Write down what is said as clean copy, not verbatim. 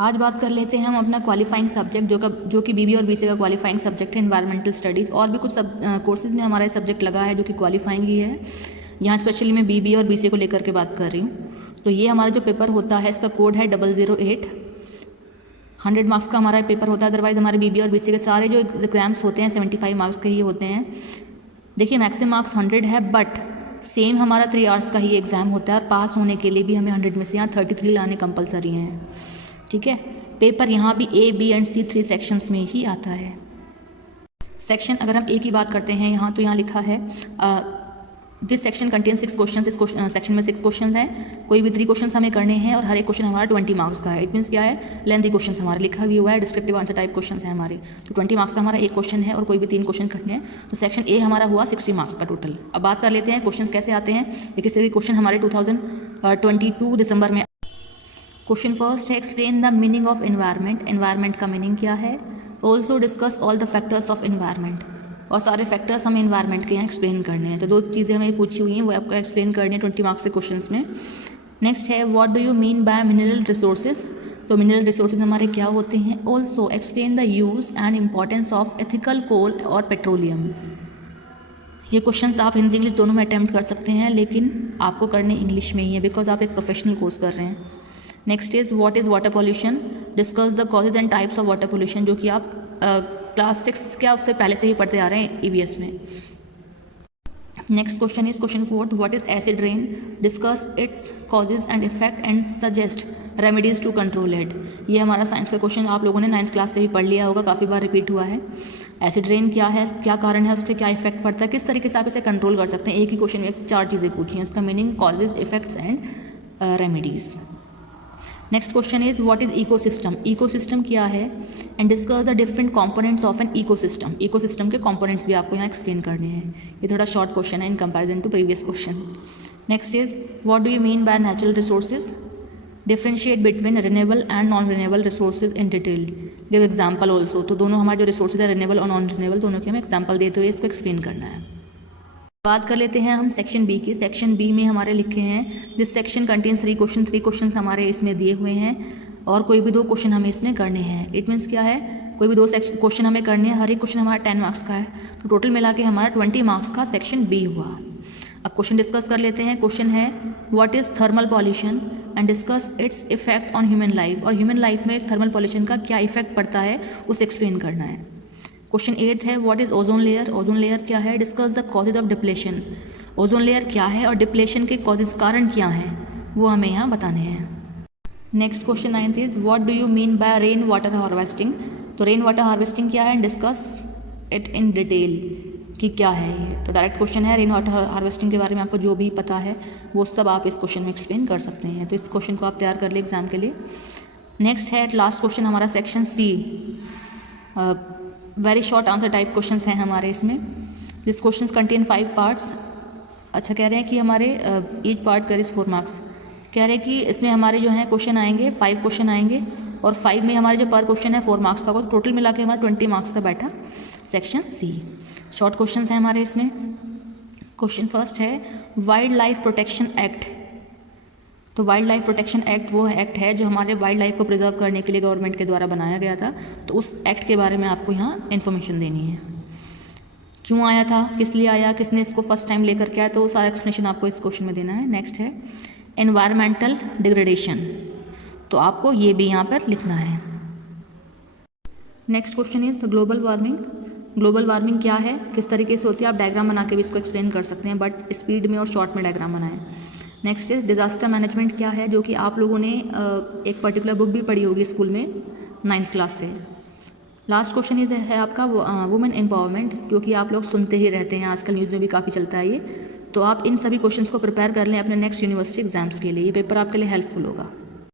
आज बात कर लेते हैं हम अपना क्वालिफाइंग सब्जेक्ट जो कि बीबी और बीसी का क्वालिफाइंग सब्जेक्ट है, एनवायरमेंटल स्टडीज़। और भी कुछ कोर्सेज में हमारा सब्जेक्ट लगा है जो कि क्वालिफाइंग ही है। यहाँ स्पेशली मैं बीबी और बीसी को लेकर के बात कर रही हूँ। तो ये हमारा जो पेपर होता है इसका कोड है 008। 100 मार्क्स का हमारा पेपर होता है। अदरवाइज हमारे बीबी और बीसी के सारे जो एग्जाम्स होते हैं 75 मार्क्स के ही होते हैं। देखिए मैक्सिमम मार्क्स 100 है, बट सेम हमारा 3 आवर्स का ही एग्ज़ाम होता है और पास होने के लिए भी हमें 100 में से यहाँ 33 लाने कंपलसरी हैं। ठीक है, पेपर यहाँ भी A, B and C 3 sections में ही आता है। सेक्शन अगर हम A की बात करते हैं यहाँ, तो यहाँ लिखा है दिस सेक्शन कंटेन 6 क्वेश्चन। इस सेक्शन में 6 क्वेश्चन हैं, कोई भी 3 क्वेश्चन हमें करने हैं और हर एक क्वेश्चन हमारा 20 मार्क्स का है। इट मीन्स क्या है, लेंथी क्वेश्चन हमारा लिखा भी हुआ है, डिस्क्रिप्टिव आंसर टाइप क्वेश्चन हैं हमारे। तो 20 मार्क्स का हमारा एक क्वेश्चन है और कोई भी 3 क्वेश्चन करने हैं। तो सेक्शन A हमारा हुआ 60 मार्क्स का टोटल। अब बात कर लेते हैं क्वेश्चन कैसे आते हैं। देखिए सभी क्वेश्चन हमारे 2022 दिसंबर में। क्वेश्चन फर्स्ट है, explain the meaning of environment. Environment का मीनिंग क्या है। Also discuss all the factors of environment. और सारे फैक्टर्स हमें एनवायरनमेंट के यहाँ एक्सप्लेन करने हैं। तो 2 चीज़ें हमें पूछी हुई हैं, वो आपको एक्सप्लेन करनी है 20 मार्क्स के क्वेश्चन में। नेक्स्ट है, what do you mean by mineral resources. तो मिनरल रिसोर्सेज हमारे क्या होते हैं। Also explain the use and importance of ethical coal और पेट्रोलियम। ये क्वेश्चंस आप हिंदी इंग्लिश दोनों में अटैम्प्ट कर सकते हैं, लेकिन आपको करने इंग्लिश में ही है बिकॉज आप एक प्रोफेशनल कोर्स कर रहे हैं। Next is what is water pollution. Discuss the causes and types of water pollution, जो कि आप क्लास 6 क्या उससे पहले से ही पढ़ते आ रहे हैं EVS में। Next question is question 4, what is acid rain. Discuss its causes and effect and suggest remedies to control it. ये हमारा साइंस का क्वेश्चन आप लोगों ने 9th क्लास से भी पढ़ लिया होगा, काफ़ी बार रिपीट हुआ है। एसिड रेन क्या है, क्या कारण है, उसके क्या इफेक्ट पड़ता है, किस तरीके से आप इसे कंट्रोल कर सकते हैं। एक ही क्वेश्चन में 4 चीज़ें पूछी हैं, उसका meaning, causes, effects and remedies. Next question is what is ecosystem. Ecosystem क्या है and discuss the different components of an ecosystem. Ecosystem के कंपोनेंट्स भी आपको यहाँ एक्सप्लेन करने हैं। ये थोड़ा शॉर्ट क्वेश्चन है in comparison to previous question. Next is what do you mean by natural resources. Differentiate between renewable and non renewable resources in detail. Give example also. तो दोनों हमारे जो रिसोर्सेज है रिन्यूएबल और नॉन रिन्यूएबल, दोनों के हमें एग्जाम्पल देते हुए इसको एक्सप्लेन करना है। बात कर लेते हैं हम सेक्शन B की। सेक्शन B में हमारे लिखे हैं this section contains 3 question. 3 question हमारे इसमें दिए हुए हैं और कोई भी 2 क्वेश्चन हमें इसमें करने हैं। इट मीन्स क्या है, कोई भी 2 क्वेश्चन हमें करने हैं, हर एक क्वेश्चन हमारा 10 मार्क्स का है। तो टोटल मिला के हमारा 20 मार्क्स का सेक्शन B हुआ। अब क्वेश्चन डिस्कस कर लेते हैं। क्वेश्चन है what is thermal pollution and discuss its effect on human life. और ह्यूमन लाइफ में थर्मल पॉल्यूशन का क्या इफेक्ट पड़ता है उसे एक्सप्लेन करना है। क्वेश्चन 8 है what is ozone layer. Ozone layer क्या है, discuss the causes of depletion. Ozone layer क्या है और डिप्लेशन के कॉजेज कारण क्या हैं वो हमें यहाँ बताने हैं। Next question 9 is what do you mean bye rain water harvesting. तो रेन वाटर हार्वेस्टिंग क्या है and discuss it in detail कि क्या है ये। तो डायरेक्ट क्वेश्चन है, रेन वाटर हार्वेस्टिंग के बारे में आपको जो भी पता है वो सब आप इस क्वेश्चन में एक्सप्लेन कर सकते हैं। तो इस क्वेश्चन को आप तैयार कर ले एग्जाम के लिए। नेक्स्ट है लास्ट क्वेश्चन हमारा section C। Very short answer type question हैं हमारे इसमें। This question contain 5 parts. अच्छा, कह रहे हैं कि हमारे ईच पार्ट करीज 4 मार्क्स। कह रहे हैं कि इसमें हमारे जो हैं क्वेश्चन आएंगे 5 क्वेश्चन आएंगे और 5 में हमारे जो पर क्वेश्चन है 4 मार्क्स का होगा। तो टोटल मिला के हमारा 20 मार्क्स का बैठा सेक्शन C। शॉर्ट क्वेश्चन हैं हमारे इसमें। क्वेश्चन फर्स्ट है वाइल्ड लाइफ प्रोटेक्शन एक्ट। तो वाइल्ड लाइफ प्रोटेक्शन एक्ट वो एक्ट है जो हमारे वाइल्ड लाइफ को प्रिजर्व करने के लिए गवर्नमेंट के द्वारा बनाया गया था। तो उस एक्ट के बारे में आपको यहाँ इन्फॉर्मेशन देनी है। क्यों आया था, किस लिए आया, किसने इसको फर्स्ट टाइम लेकर के आया, तो वो सारा एक्सप्लेनेशन आपको इस क्वेश्चन में देना है। नेक्स्ट है एनवायरमेंटल डिग्रेडेशन। तो आपको ये भी यहाँ पर लिखना है। Next question is global warming. Global warming क्या है, किस तरीके से होती है, आप डायग्राम बना के भी इसको एक्सप्लेन कर सकते हैं, बट स्पीड में और शॉर्ट में डायग्राम बनाएं। नेक्स्ट इज डिजास्टर मैनेजमेंट क्या है, जो कि आप लोगों ने एक पर्टिकुलर बुक भी पढ़ी होगी स्कूल में 9th क्लास से। लास्ट क्वेश्चन इज है आपका वुमेन एम्पावरमेंट, जो कि आप लोग सुनते ही रहते हैं, आजकल न्यूज़ में भी काफ़ी चलता है ये। तो आप इन सभी क्वेश्चंस को प्रिपेयर कर लें अपने नेक्स्ट यूनिवर्सिटी एग्जाम्स के लिए। ये पेपर आपके लिए हेल्पफुल होगा।